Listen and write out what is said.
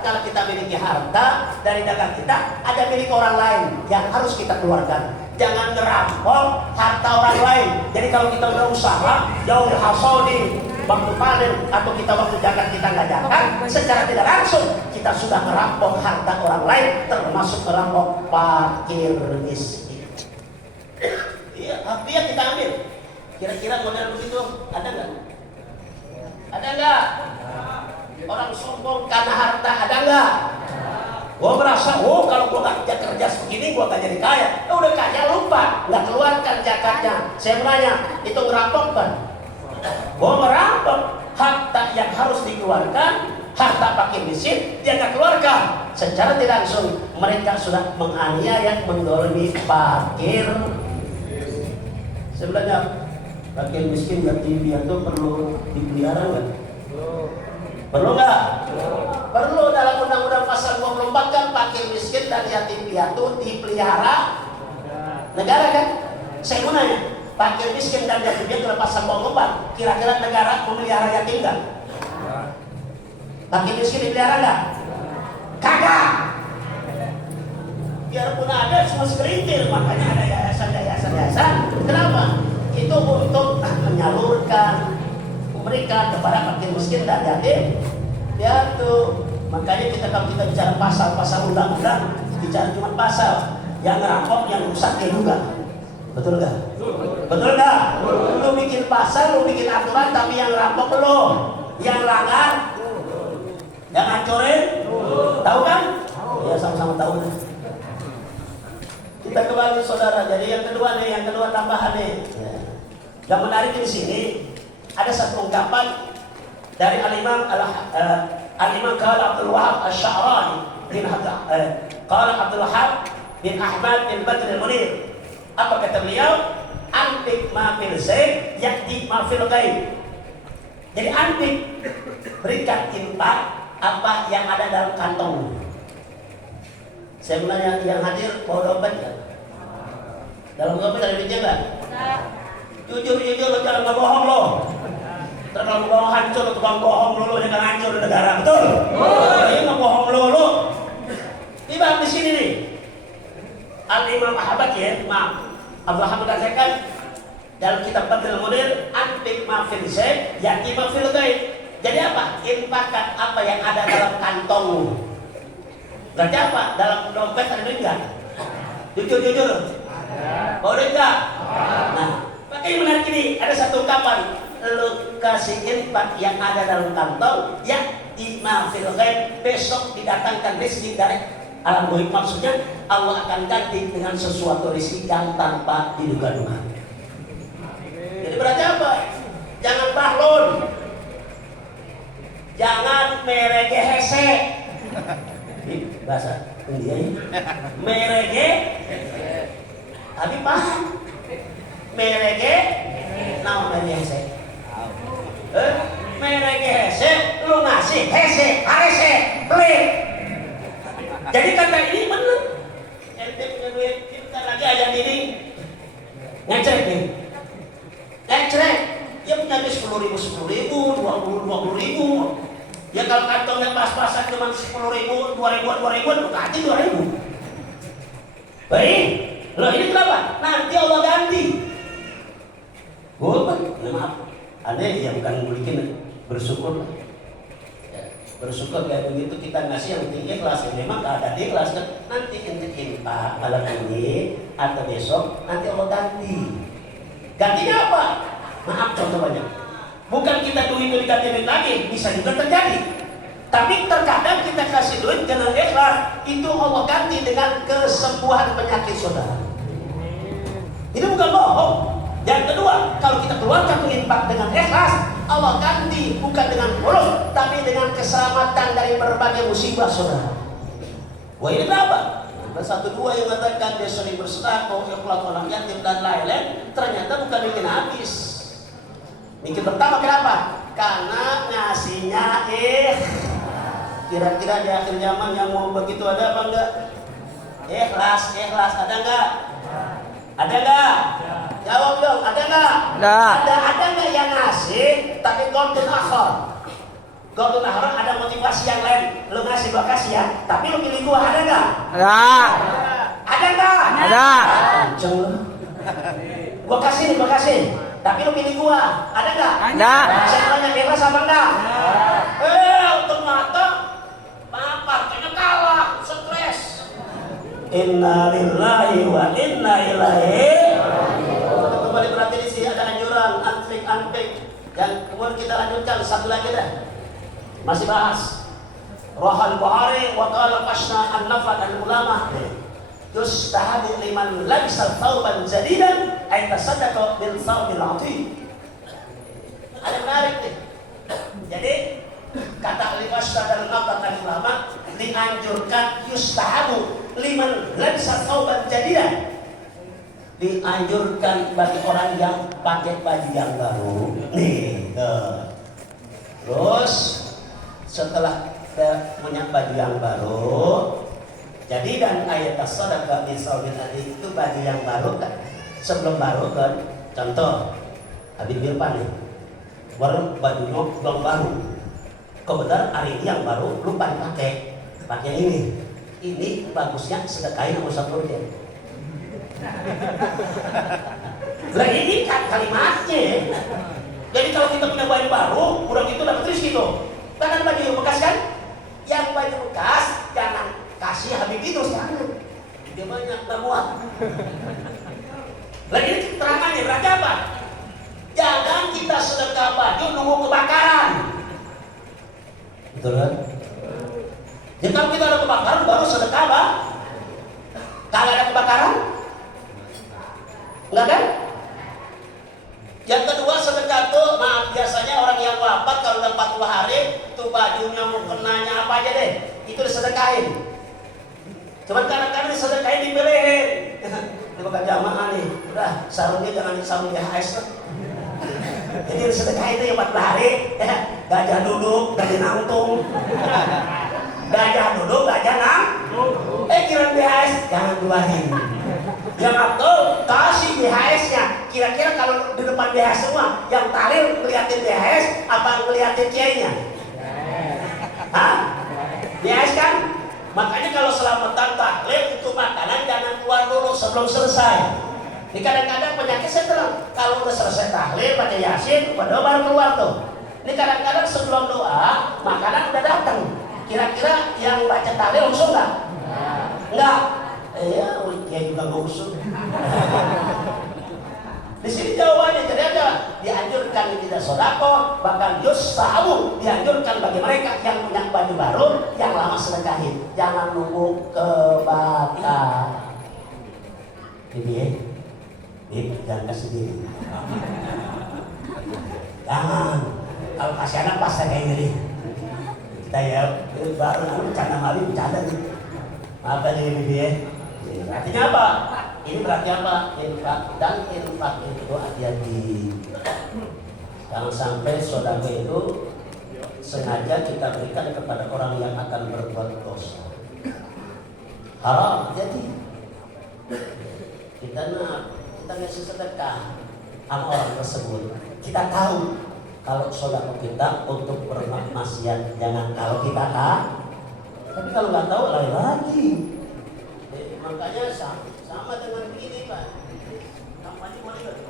kalau kita miliki harta dari dagang kita, ada milik orang lain yang harus kita keluarkan. Jangan ngerampok harta orang lain. Jadi kalau kita udah usaha, jauh hasil di waktu panen atau kita waktu zakat kita nggak zakat, secara tidak langsung kita sudah merampok harta orang lain, termasuk merampok fakir miskin. Iya, tapi yang kita ambil. Kira-kira model begitu ada nggak? Ada nggak? Orang sombong karena harta ada nggak? Gua merasa, kalau gua nggak kerja begini, gua nggak jadi kaya. Udah kaya lupa, nggak keluarkan zakatnya. Saya menanya, itu ngerampok kan? Gua merampok harta yang harus dikeluarkan, harta fakir miskin, dia nggak keluarkan. Secara tidak langsung mereka sudah menganiaya, mendolimi fakir. Sebenarnya fakir miskin yatim piatu perlu dipelihara nggak? Perlu nggak? Perlu. Dalam Undang-Undang Pasal 24 kan fakir miskin dan yatim piatu dipelihara negara kan? Saya mau nanya, fakir miskin dan yatim piatu dalam Pasal 24, kira-kira negara memelihara yatim nggak? Fakir miskin dipelihara nggak? Kagak. Biarpun ada cuma segelintir, makanya ada yayasan. Kenapa? Itu untuk menyalurkan, memberikan kepada fakir miskin dan yatim piatu. Makanya kalau kita bicara pasal-pasal undang-undang, bicara cuma pasal yang ngerampok, yang rusak dia juga. Betul nggak? Betul nggak? Lu bikin pasal, lu bikin aturan, tapi yang ngerampok lo, yang langgar, yang hancurin, tahu kan? Ya sama-sama tahu. Kita kembali saudara. Jadi yang kedua tambahan nih. Yang menarik di sini ada satu ungkapan dari Al-Imam Qala Abdul Wahab Asy-Sya'rani Qala Abdul Wahab bin Ahmad bin Badr al-Munir. Apa kata beliau? Antik ma fil zaid ya'ti ma fil ghaib. Jadi antik, berikan infak apa yang ada dalam kantong. Saya menanya yang hadir bawa dompet ya? Dalam dompet ada duitnya enggak? Jujur lo, jangan ngebohong lo. Terlalu bohong hancur, tukang bohong lo jangan hancur di negara, betul? Ini ngebohong lo. Tiba di sini nih. Al-Imam Ahmad Abdul Hamid katakan dalam kitab Badrul Munir, antik ma fil zaid ya'ti ma fil ghaib. Jadi apa? Infakkan apa yang ada dalam kantongmu. Berarti apa? Dalam dompet ada duit enggak? Jujur. Boleh enggak? Nah, makanya menarik ini, ada satu ungkapan, lu kasih infak yang ada dalam kantong, ya ima fil ghaib, besok didatangkan rezeki dari alam gaib. Maksudnya Allah akan ganti dengan sesuatu rezeki yang tanpa diduga-duga. Jadi berarti apa? Jangan bahlun, jangan merege hese. Bahasa India ini merege, tapi paham merege, nama hese. Merege hese, lu ngasih hese, harese, pelit. Jadi kata ini benar. Ente punya duit, kita lagi ayam ini ngecek nih, ngecek. Dia punya duit 10.000, 20.000. Ya kalau kantongnya pas-pasan cuma 10.000, 2.000, lu ganti 2.000. Baik, lo ini kenapa? Nanti Allah ganti. Maaf, aneh ya bukan bikin bersyukur. Ya, bersyukur kayak begitu kita ngasih yang penting ikhlas. Ya, memang keadaan ikhlas kan. Nanti infak malam ini atau besok nanti Allah ganti. Gantinya apa? Maaf contoh banyak. Bukan kita duit itu diganti duit lagi, bisa juga terjadi. Tapi terkadang kita kasih duit dengan ikhlas, itu Allah ganti dengan kesembuhan penyakit saudara. Ini bukan bohong. Yang kedua, kalau kita keluarkan infak dengan ikhlas, Allah ganti bukan dengan bolos, tapi dengan keselamatan dari berbagai musibah saudara. Wah ini berapa? Ada satu dua yang mengatakan dia sering bersedekah, ikhlas orang yatim dan lain-lain, ternyata bukan bikin habis. Mikir pertama kenapa? Karena ngasihnya kira-kira di akhir zaman yang mau begitu ada apa enggak? Ikhlas ada enggak? Ada enggak? Jawab dong, ada enggak? Ada enggak yang ngasih tapi golden akhir? Golden Ahron ada motivasi yang lain. Lu ngasih gua kasih ya, tapi lu pilih gua, ada nggak? Ada. Ada nggak? Ada. Kenceng lu. Gua kasih, tapi lu pilih gua, ada nggak? Ada. Saya tanya bebas apa enggak? Ternyata partainya kalah, stres. Inna lillahi wa inna ilaihi. Kembali berarti di sini ada anjuran antik. Yang kemudian kita lanjutkan satu lagi dah. Masih bahas. Rohan Bukhari wa qala qashna an-nafat al-ulama. Yustahabu liman labisa thawban jadidan ay tasaddaqa bil thawbil atim. Ada menarik nih. Jadi kata al-qashna dan nafat al-ulama dianjurkan yustahabu liman labisa thawban jadidan, dianjurkan bagi orang yang pakai baju yang baru. Nih, terus setelah punya baju yang baru, jadi dan ayat as-sadaqah bisawbil adi itu baju yang baru kan, sebelum baru kan, contoh Habib Irfan nih, bajunya belum baru, kebetulan hari ini yang baru lupa dipakai, pakai ini bagusnya sedekahin sama Ustaz Nurdin. Lah ini kan kalimatnya. Jadi kalau kita punya baju baru, kurang itu dapat rezeki gitu. Kan ada baju bekas kan? Yang baju bekas jangan kasih Habib itu sekarang. Dia banyak tak muat. Lah ini keterangannya berarti apa? Jangan kita sedekah baju nunggu kebakaran. Betul kan? Jadi kalau kita ada kebakaran baru sedekah apa? Kalau ada kebakaran? Enggak kan? Yang kedua sedekah tuh, maaf biasanya orang yang wafat kalau udah 40 hari itu bajunya mau kenanya apa aja deh, itu disedekahin. Cuman kadang-kadang disedekahin dipilihin. Ini bukan jamaah nih, udah sarungnya jangan sarung BHS lah. Jadi disedekahin itu yang 40 hari, ya, gajah duduk, gajah nangtung. Gajah duduk, gajah nangtung. Kira BHS jangan keluarin. Yang betul kasih BHS-nya. Kira-kira kalau di depan BHS semua, yang tahlil ngeliatin BHS apa ngeliatin kiainya? Hah? BHS kan? Makanya kalau selamatan tahlil itu makanan jangan keluar dulu sebelum selesai. Ini kadang-kadang penyakit saya bilang kalau udah selesai tahlil baca yasin, doa baru keluar tuh. Ini kadang-kadang sebelum doa makanan udah datang. Kira-kira yang baca tahlil langsung nggak? Enggak. Iya, dia juga nggak usul. Di sini jawabannya jadi ada dianjurkan tidak sodako, bahkan yustahabu dianjurkan bagi mereka yang punya baju baru yang lama sedekahin. Jangan nunggu kebakar. Ini jangan kasih diri. Jangan. Kalau kasih anak pasti kayak gini. Kita ya baru bercanda malu bercanda nih. Apa nih ini? Artinya apa? Ini berarti apa? Infak dan infak itu hati-hati. Jangan sampai sedekah itu sengaja kita berikan kepada orang yang akan berbuat dosa. Haram jadi. Kita ngasih sedekah sama orang tersebut. Kita tahu kalau sedekah kita untuk bermaksiat, jangan kalau kita tahu. Tapi kalau nggak tahu lain lagi. Makanya sama dengan begini Pak. Kampanye boleh nggak?